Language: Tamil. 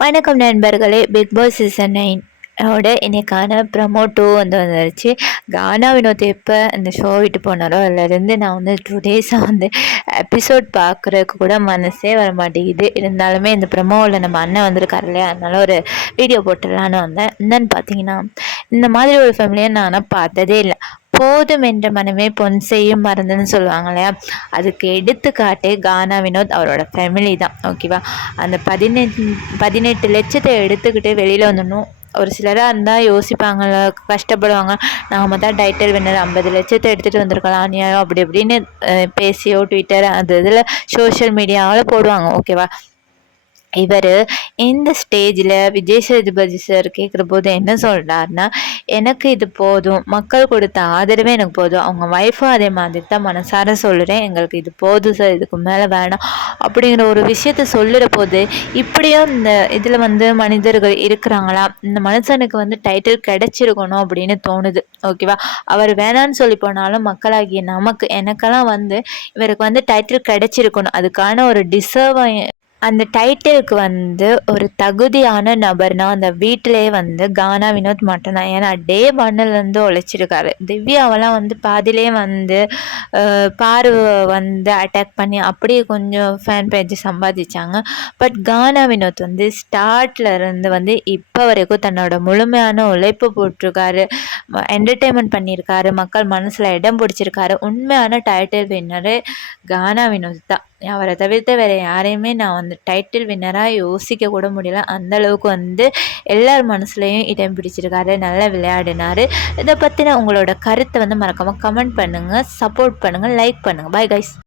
வணக்கம் நண்பர்களே பிக் பாஸ் சீசன் நைன் ஓட இன்னைக்கான ப்ரமோ டூ வந்து வந்துருச்சு. கானா வினோத் எப்போ இந்த ஷோ விட்டு போனாரோ அதுலேருந்து நான் வந்து டூ டேஸாக வந்து எபிசோட் பார்க்குறதுக்கு கூட மனசே வர மாட்டேங்குது இருந்தாலுமே இந்த ப்ரமோவில் நம்ம அண்ணன் வந்திருக்காரு இல்லையா அதனால ஒரு வீடியோ போட்டுடலான்னு வந்தேன். என்னன்னு பார்த்தீங்கன்னா இந்த மாதிரி ஒரு ஃபேமிலியை நான் ஆனால் பார்த்ததே இல்லை. போதும் என்ற மனமே பொன் செய்யும் மருந்துன்னு சொல்லுவாங்க இல்லையா அதுக்கு எடுத்துக்காட்டே கானா வினோத் அவரோட ஃபேமிலி தான். ஓகேவா அந்த பதினெட்டு பதினெட்டு லட்சத்தை எடுத்துக்கிட்டு வெளியில் வந்துடணும். ஒரு சிலராக இருந்தால் யோசிப்பாங்கள கஷ்டப்படுவாங்க. நாம் தான் டைட்டில் வின்னர் ஐம்பது லட்சத்தை எடுத்துகிட்டு வந்திருக்கலாம் நீயோ அப்படி இப்படின்னு பேசியோ ட்விட்டர் அந்த இதில் சோஷியல் மீடியாவில் போடுவாங்க. ஓகேவா இவர் இந்த ஸ்டேஜில் விஜய் சேதுபதி சார் கேட்குற போது என்ன சொல்கிறாருன்னா எனக்கு இது போதும். மக்கள் கொடுத்த ஆதரவே எனக்கு போதும். அவங்க ஒய்ஃபும் அதே மாதிரி தான் மனசார சொல்லுறேன் எங்களுக்கு இது போதும் சார் இதுக்கு மேலே வேணாம். அப்படிங்கிற ஒரு விஷயத்த சொல்லுற போது இப்படியும் இந்த இதில் வந்து மனிதர்கள் இருக்கிறாங்களா? இந்த மனுஷனுக்கு வந்து டைட்டில் கிடைச்சிருக்கணும் அப்படின்னு தோணுது. ஓகேவா அவர் வேணான்னு சொல்லி போனாலும் மக்களாகிய நமக்கு எனக்கெல்லாம் வந்து இவருக்கு வந்து டைட்டில் கிடைச்சிருக்கணும். அதுக்கான ஒரு டிசர்வ் அந்த டைட்டிலுக்கு வந்து ஒரு தகுதியான நபர்னா அந்த வீட்டிலே வந்து கானா வினோத் மட்டும்தான் ஏன்னா டே ஒன்னுலேருந்து உழைச்சிருக்காரு. திவ்யாவெல்லாம் வந்து பாதிலே வந்து பார்வை வந்து அட்டாக் பண்ணி அப்படியே கொஞ்சம் ஃபேன் பேஜ் சம்பாதிச்சாங்க. பட் கானா வினோத் வந்து ஸ்டார்ட்ல இருந்து வந்து இப்போ வரைக்கும் தன்னோட முழுமையான உழைப்பு போட்டிருக்காரு. என்டர்டெயின்மெண்ட் பண்ணியிருக்காரு. மக்கள் மனசில் இடம் பிடிச்சிருக்காரு. உண்மையான டைட்டில் வின்னரு கானா வினோத் தான். அவரை தவிர்த்து வேறு யாரையுமே நான் வந்து டைட்டில் வின்னராக யோசிக்க கூட முடியல. அந்தளவுக்கு வந்து எல்லார் மனசுலேயும் இடம் பிடிச்சிருக்காரு நல்லா விளையாடினார். இதை பற்றின உங்களோட கருத்தை வந்து மறக்காமல் கமெண்ட் பண்ணுங்கள் சப்போர்ட் பண்ணுங்கள் லைக் பண்ணுங்கள் பாய் கைஸ்